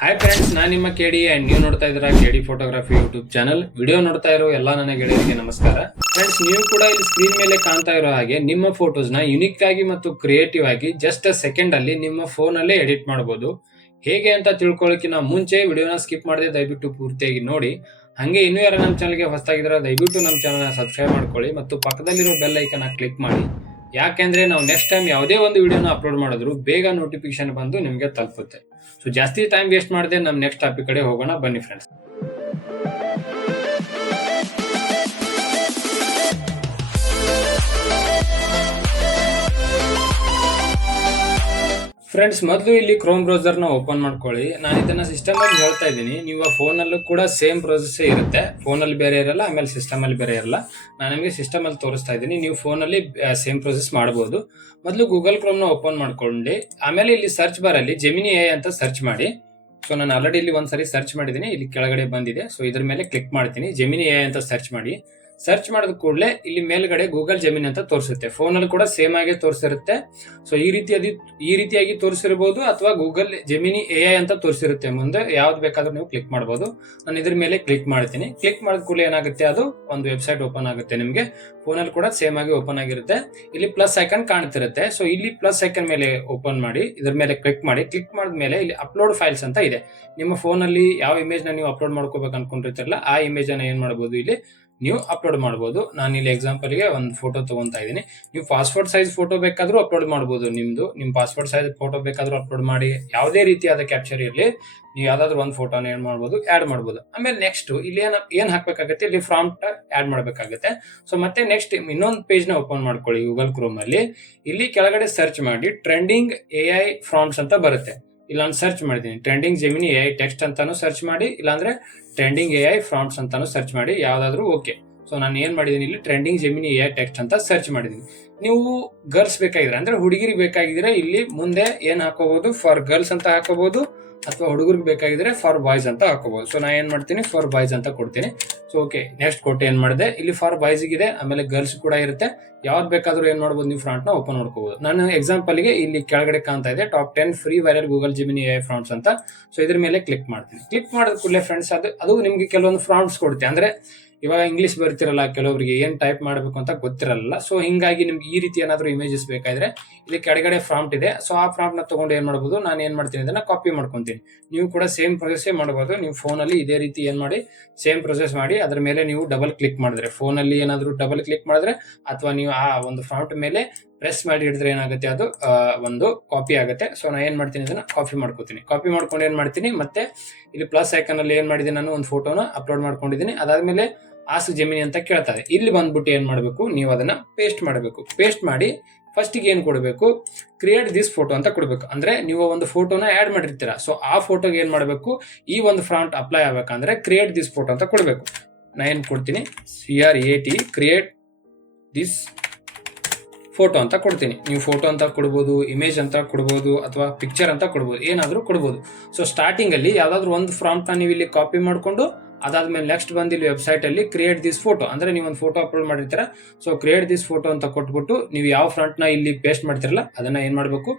Hi friends, ನಾನು ನಿಮ್ಮ ಕೆಡಿ and ನೀವು ನೋಡ್ತಾ ಇದ್ದೀರಾ ಕೆಡಿ ಫೋಟೋಗ್ರಫಿ ಯೂಟ್ಯೂಬ್ ಚಾನಲ್. ವಿಡಿಯೋ ನೋಡ್ತಾ ಇರೋ ಎಲ್ಲ ನನ್ನ ಗೆಳೆಯರಿಗೆ ನಮಸ್ಕಾರ. ಫ್ರೆಂಡ್ಸ್, ನೀವು ಕೂಡ ಇಲ್ಲಿ ಸ್ಕ್ರೀನ್ ಮೇಲೆ ಕಾಣ್ತಾ ಇರೋ ಹಾಗೆ ನಿಮ್ಮ ಫೋಟೋಸ್ ನ ಯುನಿಕ್ ಆಗಿ ಮತ್ತು ಕ್ರಿಯೇಟಿವ್ ಆಗಿ ಜಸ್ಟ್ ಸೆಕೆಂಡ್ ಅಲ್ಲಿ ನಿಮ್ಮ ಫೋನ್ ಅಲ್ಲೇ ಎಡಿಟ್ ಮಾಡಬಹುದು. ಹೇಗೆ ಅಂತ ತಿಳ್ಕೊಳ್ಳೋಕ್ಕಿಂತ ಮುಂಚೆ ವಿಡಿಯೋನ ಸ್ಕಿಪ್ ಮಾಡದೆ ದಯವಿಟ್ಟು ಪೂರ್ತಿಯಾಗಿ ನೋಡಿ. ಹಂಗೆ ಇನ್ನೂ ಯಾರು ನಮ್ಮ ಚಾನಲ್ಗೆ ಹೊಸದಾಗಿದ್ರೆ ದಯವಿಟ್ಟು ನಮ್ಮ ಚಾನಲ್ನ ಸಬ್ಸ್ಕ್ರೈಬ್ ಮಾಡ್ಕೊಳ್ಳಿ ಮತ್ತು ಪಕ್ಕದಲ್ಲಿರೋ ಬೆಲ್ ಐಕನ್ ಕ್ಲಿಕ್ ಮಾಡಿ. ಯಾಕೆಂದ್ರೆ ನಾವು ನೆಕ್ಸ್ಟ್ ಟೈಮ್ ಯಾವುದೇ ಒಂದು ವಿಡಿಯೋನ ಅಪ್ಲೋಡ್ ಮಾಡಿದ್ರು ಬೇಗ ನೋಟಿಫಿಕೇಶನ್ ಬಂದು ನಿಮಗೆ ತಲುಪುತ್ತೆ. ಸೊ ಜಾಸ್ತಿ ಟೈಮ್ ವೇಸ್ಟ್ ಮಾಡದೆ ನಮ್ಮ ನೆಕ್ಸ್ಟ್ ಟಾಪಿಕ್ ಕಡೆ ಹೋಗೋಣ, ಬನ್ನಿ ಫ್ರೆಂಡ್ಸ್. ಫ್ರೆಂಡ್ಸ್, ಮೊದಲು ಇಲ್ಲಿ ಕ್ರೋಮ್ ಬ್ರೌಸರ್ ನ ಓಪನ್ ಮಾಡ್ಕೊಳ್ಳಿ. ನಾನು ಇದನ್ನ ಸಿಸ್ಟಮ್ ಅಲ್ಲಿ ಹೇಳ್ತಾ ಇದ್ದೀನಿ, ನೀವು ಫೋನ್ ಅಲ್ಲೂ ಕೂಡ ಸೇಮ್ ಪ್ರೊಸೆಸ್ ಇರುತ್ತೆ. ಫೋನ್ ಅಲ್ಲಿ ಬೇರೆ ಇರಲ್ಲ, ಆಮೇಲೆ ಸಿಸ್ಟಮ್ ಅಲ್ಲಿ ಬೇರೆ ಇರಲ್ಲ. ನಾನು ನಿಮಗೆ ಸಿಸ್ಟಮ್ ಅಲ್ಲಿ ತೋರಿಸ್ತಾ ಇದ್ದೀನಿ, ನೀವು ಫೋನ್ ಅಲ್ಲಿ ಸೇಮ್ ಪ್ರೊಸೆಸ್ ಮಾಡಬಹುದು. ಮೊದಲು ಗೂಗಲ್ ಕ್ರೋಮ್ ನ ಓಪನ್ ಮಾಡ್ಕೊಂಡು ಆಮೇಲೆ ಇಲ್ಲಿ ಸರ್ಚ್ ಬಾರ್ ಅಲ್ಲಿ ಜೆಮಿನಿ ಎ ಅಂತ ಸರ್ಚ್ ಮಾಡಿ. ಸೊ ನಾನು ಆಲ್ರೆಡಿ ಇಲ್ಲಿ ಒಂದ್ಸರಿ ಸರ್ಚ್ ಮಾಡಿದ್ದೀನಿ, ಇಲ್ಲಿ ಕೆಳಗಡೆ ಬಂದಿದೆ. ಸೊ ಇದ್ರ ಮೇಲೆ ಕ್ಲಿಕ್ ಮಾಡ್ತೀನಿ, ಜೆಮಿನಿ ಎ ಅಂತ ಸರ್ಚ್ ಮಾಡಿ. ಸರ್ಚ್ ಮಾಡಿದ ಕೂಡಲೇ ಇಲ್ಲಿ ಮೇಲ್ಗಡೆ ಗೂಗಲ್ ಜೆಮಿನಿ ಅಂತ ತೋರಿಸುತ್ತೆ. ಫೋನ್ ಅಲ್ಲಿ ಕೂಡ ಸೇಮ್ ಆಗಿ ತೋರಿಸಿರುತ್ತೆ. ಸೊ ಈ ರೀತಿಯಾಗಿ ತೋರಿಸಿರಬಹುದು, ಅಥವಾ ಗೂಗಲ್ ಜೆಮಿನಿ ಎ ಅಂತ ತೋರಿಸಿರುತ್ತೆ. ಮುಂದೆ ಯಾವ್ದು ಬೇಕಾದ್ರೂ ನೀವು ಕ್ಲಿಕ್ ಮಾಡಬಹುದು. ನಾನು ಇದ್ರ ಮೇಲೆ ಕ್ಲಿಕ್ ಮಾಡ್ತೀನಿ. ಕ್ಲಿಕ್ ಮಾಡಿದ ಕೂಡಲೇ ಏನಾಗುತ್ತೆ, ಅದು ಒಂದು ವೆಬ್ಸೈಟ್ ಓಪನ್ ಆಗುತ್ತೆ. ನಿಮಗೆ ಫೋನ್ ಅಲ್ಲಿ ಕೂಡ ಸೇಮ್ ಆಗಿ ಓಪನ್ ಆಗಿರುತ್ತೆ. ಇಲ್ಲಿ ಪ್ಲಸ್ ಐಕನ್ ಕಾಣ್ತಿರುತ್ತೆ. ಸೊ ಇಲ್ಲಿ ಪ್ಲಸ್ ಐಕನ್ ಮೇಲೆ ಓಪನ್ ಮಾಡಿ, ಇದ್ರ ಮೇಲೆ ಕ್ಲಿಕ್ ಮಾಡಿ. ಕ್ಲಿಕ್ ಮಾಡಿದ್ಮೇಲೆ ಇಲ್ಲಿ ಅಪ್ಲೋಡ್ ಫೈಲ್ಸ್ ಅಂತ ಇದೆ. ನಿಮ್ಮ ಫೋನ್ ಅಲ್ಲಿ ಯಾವ ಇಮೇಜ್ ನ ನೀವು ಅಪ್ಲೋಡ್ ಮಾಡ್ಕೋಬೇಕು ಅನ್ಕೊಂಡಿರ್ತಿರಲ್ಲ, ಆ ಇಮೇಜ್ ಅನ್ನ ಏನ್ ಮಾಡಬಹುದು, ಇಲ್ಲಿ ನೀವು ಅಪ್ಲೋಡ್ ಮಾಡಬಹುದು. ನಾನು ಇಲ್ಲಿ ಎಕ್ಸಾಂಪಲ್ ಗೆ ಒಂದು ಫೋಟೋ ತಗೊಂತಾ ಇದ್ದೀನಿ. ನೀವು ಪಾಸ್ಪೋರ್ಟ್ ಸೈಜ್ ಫೋಟೋ ಬೇಕಾದ್ರೂ ಅಪ್ಲೋಡ್ ಮಾಡಬಹುದು. ನಿಮ್ ಪಾಸ್ಪೋರ್ಟ್ ಸೈಜ್ ಫೋಟೋ ಬೇಕಾದ್ರೂ ಅಪ್ಲೋಡ್ ಮಾಡಿ. ಯಾವುದೇ ರೀತಿಯಾದ ಕ್ಯಾಪ್ಚರ್ ಇರಲಿ, ನೀವು ಯಾವ್ದಾದ್ರು ಒಂದು ಫೋಟೋನ ಏನ್ ಮಾಡಬಹುದು, ಆಡ್ ಮಾಡಬಹುದು. ಆಮೇಲೆ ನೆಕ್ಸ್ಟ್ ಇಲ್ಲಿ ಏನ್ ಹಾಕ್ಬೇಕಾಗುತ್ತೆ, ಇಲ್ಲಿ ಪ್ರಾಂಪ್ಟ್ ಆಡ್ ಮಾಡ್ಬೇಕಾಗುತ್ತೆ. ಸೊ ಮತ್ತೆ ನೆಕ್ಸ್ಟ್ ಇನ್ನೊಂದು ಪೇಜ್ ನ ಓಪನ್ ಮಾಡ್ಕೊಳ್ಳಿ ಗೂಗಲ್ ಕ್ರೋಮ್ ಅಲ್ಲಿ. ಇಲ್ಲಿ ಕೆಳಗಡೆ ಸರ್ಚ್ ಮಾಡಿ ಟ್ರೆಂಡಿಂಗ್ ಎಐ ಪ್ರಾಂಪ್ಟ್ಸ್ ಅಂತ ಬರುತ್ತೆ. ಇಲ್ಲ ನಾನು ಸರ್ಚ್ ಮಾಡಿದ್ದೀನಿ, ಟ್ರೆಂಡಿಂಗ್ ಜೆಮಿನಿ ಎಐ ಟೆಕ್ಸ್ಟ್ ಅಂತಾನು ಸರ್ಚ್ ಮಾಡಿ, ಇಲ್ಲಾಂದ್ರೆ ಟ್ರೆಂಡಿಂಗ್ ಎಐ ಪ್ರಾಂಪ್ಟ್ಸ್ ಅಂತಾನು ಸರ್ಚ್ ಮಾಡಿ, ಯಾವ್ದಾದ್ರು ಓಕೆ. ಸೊ ನಾನು ಏನ್ ಮಾಡಿದೀನಿ, ಇಲ್ಲಿ ಟ್ರೆಂಡಿಂಗ್ ಜೆಮಿನಿ ಎಐ ಟೆಕ್ಸ್ಟ್ ಅಂತ ಸರ್ಚ್ ಮಾಡಿದೀನಿ. ನೀವು ಗರ್ಲ್ಸ್ ಬೇಕಾಗಿದ್ರೆ, ಅಂದ್ರೆ ಹುಡುಗಿರಿ ಬೇಕಾಗಿದ್ರೆ ಇಲ್ಲಿ ಮುಂದೆ ಏನ್ ಹಾಕೋಬಹುದು, ಫಾರ್ ಗರ್ಲ್ಸ್ ಅಂತ ಹಾಕೋಬಹುದು, ಅಥವಾ ಹುಡುಗರಿಗೆ ಬೇಕಾಗಿದ್ರೆ ಫಾರ್ ಬಾಯ್ಸ್ ಅಂತ ಹಾಕೋಬಹುದು. ಸೊ ನಾ ಏನ್ ಮಾಡ್ತೀನಿ, ಫಾರ್ ಬಾಯ್ಸ್ ಅಂತ ಕೊಡ್ತೀನಿ. ಸೊ ಓಕೆ, ನೆಕ್ಸ್ಟ್ ಕೊಟ್ಟು ಏನ್ ಮಾಡಿದೆ, ಇಲ್ಲಿ ಫಾರ್ ಬಾಯ್ಸ್ ಇದೆ, ಆಮೇಲೆ ಗರ್ಲ್ಸ್ ಕೂಡ ಇರುತ್ತೆ. ಯಾವ್ದು ಬೇಕಾದ್ರೂ ಏನ್ ಮಾಡಬಹುದು, ನೀವು ಫ್ರಾಂಟ್ ನ ಓಪನ್ ಮಾಡ್ಕೋಬಹುದು. ನಾನು ಎಕ್ಸಾಂಪಲ್ ಗೆ ಇಲ್ಲಿ ಕೆಳಗಡೆ ಕಾಣ್ತಾ ಇದೆ top 10 free viral Google Gemini AI prompts ಅಂತ. ಸೊ ಇದ್ರ ಮೇಲೆ ಕ್ಲಿಕ್ ಮಾಡ್ತೀನಿ. ಕ್ಲಿಕ್ ಮಾಡಿದ ಕೂಡಲೇ ಫ್ರೆಂಡ್ಸ್, ಅದು ನಿಮ್ಗೆ ಕೆಲವೊಂದು ಫ್ರಾಂಟ್ಸ್ ಕೊಡುತ್ತೆ. ಅಂದ್ರೆ ಇವಾಗ ಇಂಗ್ಲಿಷ್ ಬರ್ತಿರಲ್ಲ, ಕೆಲವರಿಗೆ ಏನ್ ಟೈಪ್ ಮಾಡಬೇಕು ಅಂತ ಗೊತ್ತಿರಲ್ಲ. ಸೊ ಹಿಂಗಾಗಿ ನಿಮ್ಗೆ ಈ ರೀತಿ ಏನಾದ್ರು ಇಮೇಜಸ್ ಬೇಕಾದ್ರೆ ಇಲ್ಲಿ ಕೆಳಗಡೆ ಪ್ರಾಂಪ್ಟ್ ಇದೆ. ಸೊ ಆ ಪ್ರಾಂಪ್ಟ್ ನ ತಗೊಂಡು ಏನ್ ಮಾಡಬಹುದು, ನಾನು ಏನ್ ಮಾಡ್ತೀನಿ, ಇದನ್ನ ಕಾಪಿ ಮಾಡ್ಕೊಂತೀನಿ. ನೀವು ಕೂಡ ಸೇಮ್ ಪ್ರೊಸೆಸ್ ಮಾಡಬಹುದು. ನೀವು ಫೋನ್ ಅಲ್ಲಿ ಇದೇ ರೀತಿ ಏನ್ ಮಾಡಿ, ಸೇಮ್ ಪ್ರೊಸೆಸ್ ಮಾಡಿ. ಅದ್ರ ಮೇಲೆ ನೀವು ಡಬಲ್ ಕ್ಲಿಕ್ ಮಾಡಿದ್ರೆ, ಫೋನ್ ಅಲ್ಲಿ ಏನಾದ್ರು ಡಬಲ್ ಕ್ಲಿಕ್ ಮಾಡಿದ್ರೆ, ಅಥವಾ ನೀವು ಆ ಒಂದು ಪ್ರಾಂಪ್ಟ್ ಮೇಲೆ ಪ್ರೆಸ್ ಮಾಡಿ ಹಿಡಿದ್ರೆ ಏನಾಗುತ್ತೆ, ಅದು ಒಂದು ಕಾಪಿ ಆಗುತ್ತೆ. ಸೊ ನಾನು ಏನ್ ಮಾಡ್ತೀನಿ, ಇದನ್ನ ಕಾಪಿ ಮಾಡ್ಕೋತೀನಿ. ಕಾಪಿ ಮಾಡ್ಕೊಂಡು ಏನ್ ಮಾಡ್ತೀನಿ, ಮತ್ತೆ ಇಲ್ಲಿ ಪ್ಲಸ್ ಐಕನ್ ಅಲ್ಲಿ ಏನ್ ಮಾಡಿದ್ದೀನಿ, ನಾನು ಒಂದು ಫೋಟೋನ ಅಪ್ಲೋಡ್ ಮಾಡ್ಕೊಂಡಿದ್ದೀನಿ. ಅದಾದ್ಮೇಲೆ ಆಸ್ ಜೆಮಿನಿ ಅಂತ ಕೇಳ್ತಾರೆ. ಇಲ್ಲಿ ಬಂದ್ಬಿಟ್ಟು ಏನ್ ಮಾಡಬೇಕು, ನೀವು ಅದನ್ನ ಪೇಸ್ಟ್ ಮಾಡಬೇಕು. ಪೇಸ್ಟ್ ಮಾಡಿ ಫಸ್ಟ್ ಗೆ ಏನ್ ಕೊಡಬೇಕು, ಕ್ರಿಯೇಟ್ ದಿಸ್ ಫೋಟೋ ಅಂತ ಕೊಡಬೇಕು. ಅಂದ್ರೆ ನೀವು ಒಂದು ಫೋಟೋನ ಆಡ್ ಮಾಡಿರ್ತೀರಾ. ಸೊ ಆ ಫೋಟೋಗೆ ಏನ್ ಮಾಡಬೇಕು, ಈ ಒಂದು ಫ್ರಾಂಟ್ ಅಪ್ಲೈ ಆಗ್ಬೇಕಂದ್ರೆ ಕ್ರಿಯೇಟ್ ದಿಸ್ ಫೋಟೋ ಅಂತ ಕೊಡಬೇಕು. ನಾ ಏನ್ ಕೊಡ್ತೀನಿ, CREAT ಕ್ರಿಯೇಟ್ ದಿಸ್ ಫೋಟೋ ಅಂತ ಕೊಡ್ತೀನಿ. ನೀವು ಫೋಟೋ ಅಂತ ಕೊಡ್ಬೋದು, ಇಮೇಜ್ ಅಂತ ಕೊಡ್ಬೋದು, ಅಥವಾ ಪಿಕ್ಚರ್ ಅಂತ ಕೊಡ್ಬೋದು, ಏನಾದ್ರೂ ಕೊಡ್ಬೋದು. ಸೊ ಸ್ಟಾರ್ಟಿಂಗ್ ಅಲ್ಲಿ ಯಾವ್ದಾದ್ರು ಒಂದು ಪ್ರಾಂಪ್ಟ್ ನೀವು ಇಲ್ಲಿ ಕಾಪಿ ಮಾಡ್ಕೊಂಡು, ಅದಾದ್ಮೇಲೆ ನೆಕ್ಸ್ಟ್ ಬಂದು ಇಲ್ಲಿ ವೆಬ್ಸೈಟ್ ಅಲ್ಲಿ ಕ್ರಿಯೇಟ್ ದಿಸ್ ಫೋಟೋ, ಅಂದ್ರೆ ನೀವು ಒಂದು ಫೋಟೋ ಅಪ್ಲೋಡ್ ಮಾಡಿರ್ತೀರ. ಸೊ ಕ್ರಿಯೇಟ್ ದಿಸ್ ಫೋಟೋ ಅಂತ ಕೊಟ್ಬಿಟ್ಟು ನೀವು ಯಾವ ಫ್ರಂಟ್ ನ ಇಲ್ಲಿ ಪೇಸ್ಟ್ ಮಾಡ್ತಿರಲ್ಲ, ಅದನ್ನ ಏನ್ ಮಾಡ್ಬೇಕು,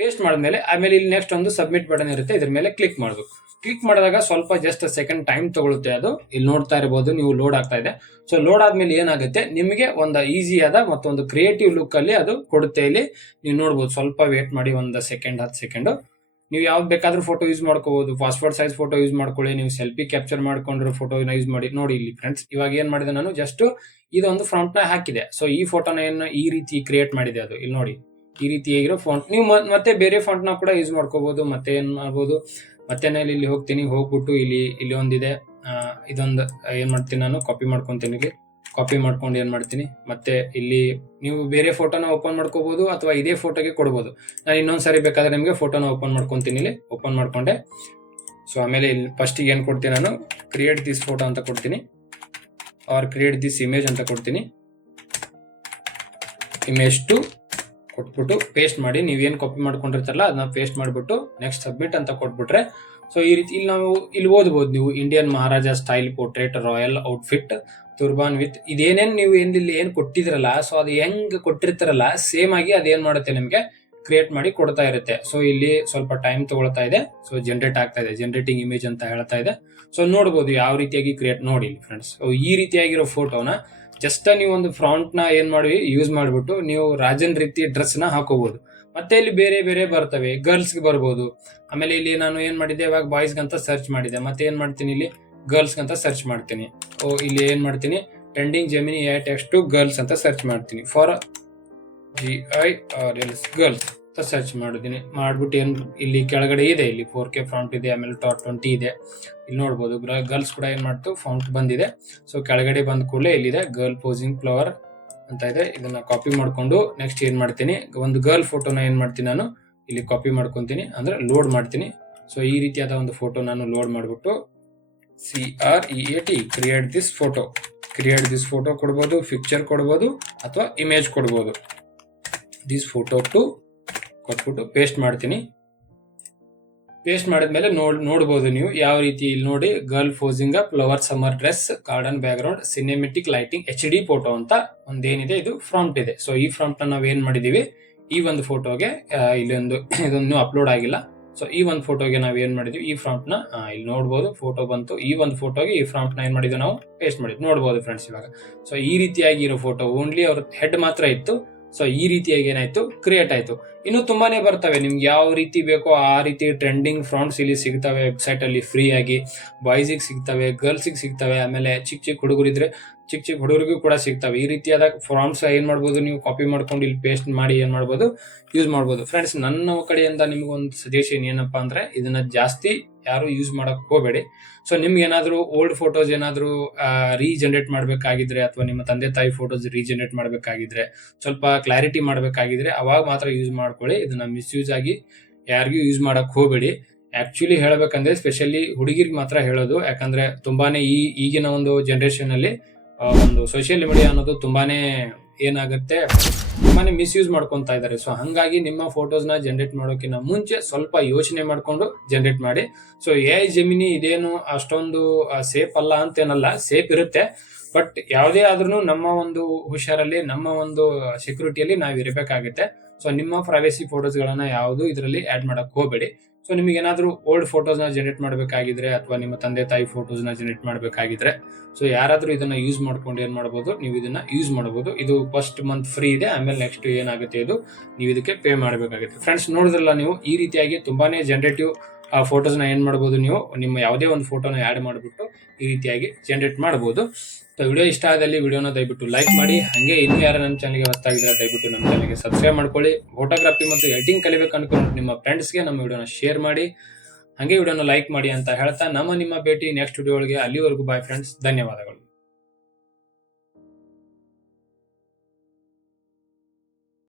ಪೇಸ್ಟ್ ಮಾಡಿದ್ಮೇಲೆ ಆಮೇಲೆ ಇಲ್ಲಿ ನೆಕ್ಸ್ಟ್ ಒಂದು ಸಬ್ಮಿಟ್ ಬಟನ್ ಇರುತ್ತೆ, ಇದ್ರ ಮೇಲೆ ಕ್ಲಿಕ್ ಮಾಡಬೇಕು. ಕ್ಲಿಕ್ ಮಾಡಿದಾಗ ಸ್ವಲ್ಪ ಜಸ್ಟ್ ಸೆಕೆಂಡ್ ಟೈಮ್ ತಗೊಳುತ್ತೆ. ಅದು ಇಲ್ಲಿ ನೋಡ್ತಾ ಇರಬಹುದು, ನೀವು ಲೋಡ್ ಆಗ್ತಾ ಇದೆ. ಸೊ ಲೋಡ್ ಆದ್ಮೇಲೆ ಏನಾಗುತ್ತೆ, ನಿಮಗೆ ಒಂದು ಈಸಿಯಾದ ಮತ್ತೊಂದು ಕ್ರಿಯೇಟಿವ್ ಲುಕ್ ಅಲ್ಲಿ ಅದು ಕೊಡುತ್ತೆ. ಇಲ್ಲಿ ನೀವು ನೋಡ್ಬೋದು, ಸ್ವಲ್ಪ ವೇಟ್ ಮಾಡಿ, ಒಂದು ಸೆಕೆಂಡ್ 10 ಸೆಕೆಂಡ್. ನೀವು ಯಾವ್ದು ಬೇಕಾದ್ರೂ ಫೋಟೋ ಯೂಸ್ ಮಾಡ್ಕೋಬಹುದು. ಪಾಸ್ಪೋರ್ಟ್ ಸೈಜ್ ಫೋಟೋ ಯೂಸ್ ಮಾಡ್ಕೊಳ್ಳಿ, ನೀವು ಸೆಲ್ಫಿ ಕ್ಯಾಪ್ಚರ್ ಮಾಡ್ಕೊಂಡ್ರೆ ಫೋಟೋನ ಯೂಸ್ ಮಾಡಿ. ನೋಡಿ ಇಲ್ಲಿ ಫ್ರೆಂಡ್ಸ್, ಇವಾಗ ಏನ್ ಮಾಡಿದೆ, ನಾನು ಜಸ್ಟ್ ಇದೊಂದು ಫ್ರಾಂಟ್ ನ ಹಾಕಿದೆ. ಸೊ ಈ ಫೋಟೋನ ಏನು ಈ ರೀತಿ ಕ್ರಿಯೇಟ್ ಮಾಡಿದೆ, ಅದು ಇಲ್ಲಿ ನೋಡಿ ಈ ರೀತಿ ಇರೋ ಫಾಂಟ್. ನೀವು ಮತ್ತೆ ಬೇರೆ ಫಾಂಟ್ ನ ಕೂಡ ಯೂಸ್ ಮಾಡ್ಕೋಬಹುದು. ಮತ್ತೆ ಏನ್ ಮಾಡ್ಬೋದು, ಮತ್ತೆ ನಾನು ಇಲ್ಲಿ ಹೋಗ್ತೀನಿ, ಹೋಗ್ಬಿಟ್ಟು ಇಲ್ಲಿ ಒಂದಿದೆ, ಇದೊಂದು ಏನ್ ಮಾಡ್ತೀನಿ, ನಾನು ಕಾಪಿ ಮಾಡ್ಕೊಂತೀನಿ. ಇಲ್ಲಿ ಕಾಪಿ ಮಾಡ್ಕೊಂಡು ಏನ್ ಮಾಡ್ತೀನಿ, ಮತ್ತೆ ಇಲ್ಲಿ ನೀವು ಬೇರೆ ಫೋಟೋನ ಓಪನ್ ಮಾಡ್ಕೋಬಹುದು, ಅಥವಾ ಇದೇ ಫೋಟೋಗೆ ಕೊಡ್ಬೋದು. ನಾನು ಇನ್ನೊಂದ್ಸರಿ ಬೇಕಾದ್ರೆ ನಿಮಗೆ ಫೋಟೋನ ಓಪನ್ ಮಾಡ್ಕೊಂತೀನಿ. ಇಲ್ಲಿ ಓಪನ್ ಮಾಡ್ಕೊಂಡೆ. ಸೊ ಆಮೇಲೆ ಇಲ್ಲಿ ಫಸ್ಟ್ ಏನ್ ಕೊಡ್ತೀನಿ, ನಾನು ಕ್ರಿಯೇಟ್ ದಿಸ್ ಫೋಟೋ ಅಂತ ಕೊಡ್ತೀನಿ, ಆರ್ ಕ್ರಿಯೇಟ್ ದಿಸ್ ಇಮೇಜ್ ಅಂತ ಕೊಡ್ತೀನಿ. ಇಮೇಜ್ ಟು ಕೊಟ್ಬಿಟ್ಟು ಪೇಸ್ಟ್ ಮಾಡಿ, ನೀವೇನ್ ಕಾಪಿ ಮಾಡ್ಕೊಂಡಿರ್ತಾರಲ್ಲ ಅದನ್ನ ಪೇಸ್ಟ್ ಮಾಡ್ಬಿಟ್ಟು ನೆಕ್ಸ್ಟ್ ಸಬ್ಮಿಟ್ ಅಂತ ಕೊಟ್ಬಿಟ್ರೆ, ಸೊ ಈ ರೀತಿ ಇಲ್ಲಿ ನಾವು ಇಲ್ಲಿ ಓದ್ಬೋದು, ನೀವು Indian maharaja style portrait royal outfit turban with ಇದೇನೇನ್ ನೀವು ಇಲ್ಲಿ ಏನ್ ಕೊಟ್ಟಿದ್ರಲ್ಲ, ಸೊ ಅದು ಹೆಂಗ್ ಕೊಟ್ಟಿರ್ತಾರಲ್ಲ ಸೇಮ್ ಆಗಿ ಅದೇನ್ ಮಾಡುತ್ತೆ, ನಿಮ್ಗೆ ಕ್ರಿಯೇಟ್ ಮಾಡಿ ಕೊಡ್ತಾ ಇರುತ್ತೆ. ಸೊ ಇಲ್ಲಿ ಸ್ವಲ್ಪ ಟೈಮ್ ತಗೊಳ್ತಾ ಇದೆ. ಸೊ ಜನರೇಟ್ ಆಗ್ತಾ ಇದೆ, ಜನರೇಟಿಂಗ್ ಇಮೇಜ್ ಅಂತ ಹೇಳ್ತಾ ಇದೆ. ಸೊ ನೋಡ್ಬೋದು ಯಾವ ರೀತಿಯಾಗಿ ಕ್ರಿಯೇಟ್ ನೋಡಿ ಫ್ರೆಂಡ್ಸ್. ಈ ರೀತಿಯಾಗಿರೋ ಫೋಟೋನ ಜಸ್ಟ್ ನೀವು ಒಂದು ಫ್ರಾಂಟ್ ನ ಏನ್ ಮಾಡಿ ಯೂಸ್ ಮಾಡ್ಬಿಟ್ಟು ನೀವು ರಾಜನ್ ರೀತಿ ಡ್ರೆಸ್ ನ ಹಾಕೋಬಹುದು. ಮತ್ತೆ ಇಲ್ಲಿ ಬೇರೆ ಬೇರೆ ಬರ್ತವೆ, ಗರ್ಲ್ಸ್ ಗೆ ಬರ್ಬೋದು. ಆಮೇಲೆ ಇಲ್ಲಿ ನಾನು ಏನ್ ಮಾಡಿದೆ, ಇವಾಗ ಬಾಯ್ಸ್ ಗಂತ ಸರ್ಚ್ ಮಾಡಿದೆ, ಮತ್ತೆ ಏನ್ ಮಾಡ್ತೀನಿ ಇಲ್ಲಿ ಗರ್ಲ್ಸ್ ಗಂತ ಸರ್ಚ್ ಮಾಡ್ತೀನಿ. ಇಲ್ಲಿ ಏನ್ ಮಾಡ್ತೀನಿ, trending Gemini AI text to girls ಅಂತ ಸರ್ಚ್ ಮಾಡ್ತೀನಿ. ಫಾರ್ GIRLS ಗರ್ಲ್ಸ್ ಅಂತ ಸರ್ಚ್ ಮಾಡಿದೀನಿ. ಮಾಡ್ಬಿಟ್ಟು ಏನ್ ಇಲ್ಲಿ ಕೆಳಗಡೆ ಇದೆ, ಇಲ್ಲಿ 4K ಫಾಂಟ್ ಇದೆ, ಆಮೇಲೆ ಟಾಪ್ 20 ಇದೆ. ಇಲ್ಲಿ ನೋಡ್ಬೋದು ಗರ್ಲ್ಸ್ ಕೂಡ ಏನ್ ಮಾಡ್ತು ಫಾಂಟ್ ಬಂದಿದೆ. ಸೊ ಕೆಳಗಡೆ ಬಂದ ಕೂಡಲೇ ಇಲ್ಲಿದೆ ಗರ್ಲ್ ಪೋಸಿಂಗ್ ಫ್ಲವರ್ ಅಂತ ಇದೆ. ಇದನ್ನ ಕಾಪಿ ಮಾಡ್ಕೊಂಡು ನೆಕ್ಸ್ಟ್ ಏನ್ ಮಾಡ್ತೀನಿ, ಒಂದು ಗರ್ಲ್ ಫೋಟೋನ ಏನ್ ಮಾಡ್ತೀನಿ ನಾನು ಇಲ್ಲಿ ಕಾಪಿ ಮಾಡ್ಕೊಂತೀನಿ, ಅಂದ್ರೆ ಲೋಡ್ ಮಾಡ್ತೀನಿ. ಸೊ ಈ ರೀತಿಯಾದ ಒಂದು ಫೋಟೋ ನಾನು ಲೋಡ್ ಮಾಡ್ಬಿಟ್ಟು CREAT ಕ್ರಿಯೇಟ್ ದಿಸ್ ಫೋಟೋ ಕೊಡ್ಬೋದು, ಪಿಕ್ಚರ್ ಕೊಡ್ಬೋದು ಅಥವಾ ಇಮೇಜ್ ಕೊಡ್ಬೋದು. ದಿಸ್ ಫೋಟೋ ಟು ಕೊಟ್ಬಿಟ್ಟು ಪೇಸ್ಟ್ ಮಾಡ್ತೀನಿ. ಪೇಸ್ಟ್ ಮಾಡಿದ್ಮೇಲೆ ನೋಡ್ಬೋದು ನೀವು ಯಾವ ರೀತಿ. ಇಲ್ಲಿ ನೋಡಿ, girl posing flower summer dress garden background cinematic lighting HD photo ಅಂತ ಒಂದೇನಿದೆ, ಇದು ಫ್ರಾಂಟ್ ಇದೆ. ಸೊ ಈ ಫ್ರಾಂಟ್ ನಾವ್ ಏನ್ ಮಾಡಿದೀವಿ, ಈ ಒಂದು ಫೋಟೋಗೆ ಇದೊಂದು ಅಪ್ಲೋಡ್ ಆಗಿಲ್ಲ. ಸೊ ಈ ಒಂದು ಫೋಟೋಗೆ ನಾವ್ ಏನ್ ಮಾಡಿದ್ವಿ, ಈ ಫ್ರಾಂಟ್ ನ ಇಲ್ಲಿ ನೋಡ್ಬೋದು, ಫೋಟೋ ಬಂತು. ಈ ಒಂದು ಫೋಟೋಗೆ ಈ ಫ್ರಾಂಟ್ ನ ಏನ್ ಮಾಡಿದ್ವಿ, ನಾವು ಪೇಸ್ಟ್ ಮಾಡಿದ್ವಿ. ನೋಡ್ಬೋದು ಫ್ರೆಂಡ್ಸ್ ಇವಾಗ. ಸೊ ಈ ರೀತಿಯಾಗಿ ಇರೋ ಫೋಟೋ, ಓನ್ಲಿ ಅವ್ರ ಹೆಡ್ ಮಾತ್ರ ಇತ್ತು. ಸೊ ಈ ರೀತಿಯಾಗಿ ಏನಾಯ್ತು, ಕ್ರಿಯೇಟ್ ಆಯ್ತು. ಇನ್ನು ತುಂಬಾನೇ ಬರ್ತವೆ, ನಿಮ್ಗೆ ಯಾವ ರೀತಿ ಬೇಕೋ ಆ ರೀತಿ ಟ್ರೆಂಡಿಂಗ್ ಫ್ರಾಂಟ್ಸ್ ಇಲ್ಲಿ ಸಿಗ್ತವೆ ವೆಬ್ಸೈಟ್ ಅಲ್ಲಿ ಫ್ರೀ ಆಗಿ. ಬಾಯ್ಸಿಗೆ ಸಿಗ್ತವೆ, ಗರ್ಲ್ಸಿಗೆ ಸಿಗ್ತವೆ, ಆಮೇಲೆ ಚಿಕ್ಕ ಹುಡುಗರಿದ್ರೆ ಚಿಕ್ಕ ಹುಡುಗರಿಗೂ ಕೂಡ ಸಿಗ್ತವೆ. ಈ ರೀತಿಯಾದ ಫ್ರಾಂಟ್ಸ್ ಏನ್ ಮಾಡ್ಬೋದು, ನೀವು ಕಾಪಿ ಮಾಡ್ಕೊಂಡು ಇಲ್ಲಿ ಪೇಸ್ಟ್ ಮಾಡಿ ಏನ್ ಮಾಡ್ಬೋದು, ಯೂಸ್ ಮಾಡ್ಬೋದು. ಫ್ರೆಂಡ್ಸ್, ನನ್ನ ಕಡೆಯಿಂದ ನಿಮ್ಗೊಂದು ಸಜೆಷನ್ ಏನಪ್ಪಾ ಅಂದ್ರೆ, ಇದನ್ನ ಜಾಸ್ತಿ ಯಾರು ಯೂಸ್ ಮಾಡಕ್ ಹೋಗಬೇಡಿ. ಸೊ ನಿಮ್ಗೆ ಏನಾದ್ರು ಓಲ್ಡ್ ಫೋಟೋಸ್ ಏನಾದ್ರು ರೀಜನರೇಟ್ ಮಾಡ್ಬೇಕಾಗಿದ್ರೆ, ಅಥವಾ ನಿಮ್ಮ ತಂದೆ ತಾಯಿ ಫೋಟೋಸ್ ರೀಜನರೇಟ್ ಮಾಡ್ಬೇಕಾಗಿದ್ರೆ, ಸ್ವಲ್ಪ ಕ್ಲಾರಿಟಿ ಮಾಡ್ಬೇಕಾಗಿದ್ರೆ ಅವಾಗ ಮಾತ್ರ ಯೂಸ್ ಮಾಡ್ಕೊಳ್ಳಿ. ಇದನ್ನ ಮಿಸ್ಯೂಸ್ ಆಗಿ ಯಾರಿಗೂ ಯೂಸ್ ಮಾಡಕ್ ಹೋಗಬೇಡಿ. ಆಕ್ಚುಲಿ ಹೇಳ್ಬೇಕಂದ್ರೆ ಸ್ಪೆಷಲಿ ಹುಡುಗಿರಿಗೆ ಮಾತ್ರ ಹೇಳೋದು. ಯಾಕಂದ್ರೆ ತುಂಬಾನೇ ಈಗಿನ ಒಂದು ಜನರೇಷನ್ ಅಲ್ಲಿ ಒಂದು ಸೋಷಿಯಲ್ ಮೀಡಿಯಾ ಅನ್ನೋದು ತುಂಬಾನೇ ಏನಾಗುತ್ತೆ, ತುಂಬಾನೇ ಮಿಸ್ಯೂಸ್ ಮಾಡ್ಕೊಂತಾ ಇದ್ದಾರೆ. ಸೊ ಹಂಗಾಗಿ ನಿಮ್ಮ ಫೋಟೋಸ್ ನ ಜನರೇಟ್ ಮಾಡೋಕಿನ್ನ ಮುಂಚೆ ಸ್ವಲ್ಪ ಯೋಚನೆ ಮಾಡ್ಕೊಂಡು ಜನರೇಟ್ ಮಾಡಿ. ಸೊ AI ಜೆಮಿನಿ ಇದೇನು ಅಷ್ಟೊಂದು ಸೇಫ್ ಅಲ್ಲ ಅಂತೇನಲ್ಲ, ಸೇಫ್ ಇರುತ್ತೆ. ಬಟ್ ಯಾವುದೇ ಆದ್ರೂ ನಮ್ಮ ಒಂದು ಹುಷಾರಲ್ಲಿ, ನಮ್ಮ ಒಂದು ಸೆಕ್ಯೂರಿಟಿಯಲ್ಲಿ ನಾವ್ ಇರಬೇಕಾಗುತ್ತೆ. ಸೊ ನಿಮ್ಮ ಪ್ರೈವೇಸಿ ಫೋಟೋಸ್ ಗಳನ್ನ ಯಾವುದು ಇದರಲ್ಲಿ ಆಡ್ ಮಾಡಕ್ ಹೋಗಬೇಡಿ. ಸೊ ನಿಮಗೆ ಏನಾದ್ರು ಓಲ್ಡ್ ಫೋಟೋಸ್ ನ ಜನರೇಟ್ ಮಾಡಬೇಕಾಗಿದ್ರೆ, ಅಥವಾ ನಿಮ್ಮ ತಂದೆ ತಾಯಿ ಫೋಟೋಸ್ ನ ಜನರೇಟ್ ಮಾಡಬೇಕಾಗಿದ್ರೆ, ಸೊ ಯಾರಾದ್ರೂ ಇದನ್ನ ಯೂಸ್ ಮಾಡ್ಕೊಂಡು ಏನ್ ಮಾಡಬಹುದು, ನೀವು ಇದನ್ನ ಯೂಸ್ ಮಾಡಬಹುದು. ಇದು ಫಸ್ಟ್ ಮಂತ್ ಫ್ರೀ ಇದೆ, ಆಮೇಲೆ ನೆಕ್ಸ್ಟ್ ಏನಾಗುತ್ತೆ ಇದು ನೀವು ಇದಕ್ಕೆ ಪೇ ಮಾಡಬೇಕಾಗುತ್ತೆ. ಫ್ರೆಂಡ್ಸ್, ನೋಡಿದ್ರಲ್ಲ ನೀವು, ಈ ರೀತಿಯಾಗಿ ತುಂಬಾನೇ ಜನರೇಟಿವ್ ಫೋಟೋಸ್ ನ ಏನ್ ಮಾಡಬಹುದು, ನೀವು ನಿಮ್ಮ ಯಾವುದೇ ಒಂದು ಫೋಟೋನ ಆಡ್ ಮಾಡಿಬಿಟ್ಟು ಈ ರೀತಿಯಾಗಿ ಜನರೇಟ್ ಮಾಡಬಹುದು. ಸೊ ವಿಡಿಯೋ ಇಷ್ಟ ಆದಲ್ಲಿ ವಿಡಿಯೋನ ದಯವಿಟ್ಟು ಲೈಕ್ ಮಾಡಿ. ಹಂಗೆ ಇನ್ನು ಯಾರು ನಮ್ಮ ಚಾನಲ್ಗೆ ಹೊಸದಾಗಿದ್ರೆ ದಯವಿಟ್ಟು ನಮ್ಮ ಚಾನಲ್ಗೆ ಸಬ್ಸ್ಕ್ರೈಬ್ ಮಾಡ್ಕೊಳ್ಳಿ. ಫೋಟೋಗ್ರಫಿ ಮತ್ತು ಎಡಿಟಿಂಗ್ ಕಲಿಬೇಕು ಅನ್ಕೊಂಡು ನಿಮ್ಮ ಫ್ರೆಂಡ್ಸ್ಗೆ ನಮ್ಮ ವಿಡಿಯೋನ ಶೇರ್ ಮಾಡಿ, ಹಂಗೆ ವಿಡಿಯೋನ ಲೈಕ್ ಮಾಡಿ ಅಂತ ಹೇಳ್ತಾ ನಿಮ್ಮ ಭೇಟಿ ನೆಕ್ಸ್ಟ್ ವಿಡಿಯೋ ಒಳಗೆ. ಅಲ್ಲಿವರೆಗೂ ಬಾಯ್ ಫ್ರೆಂಡ್ಸ್, ಧನ್ಯವಾದಗಳು.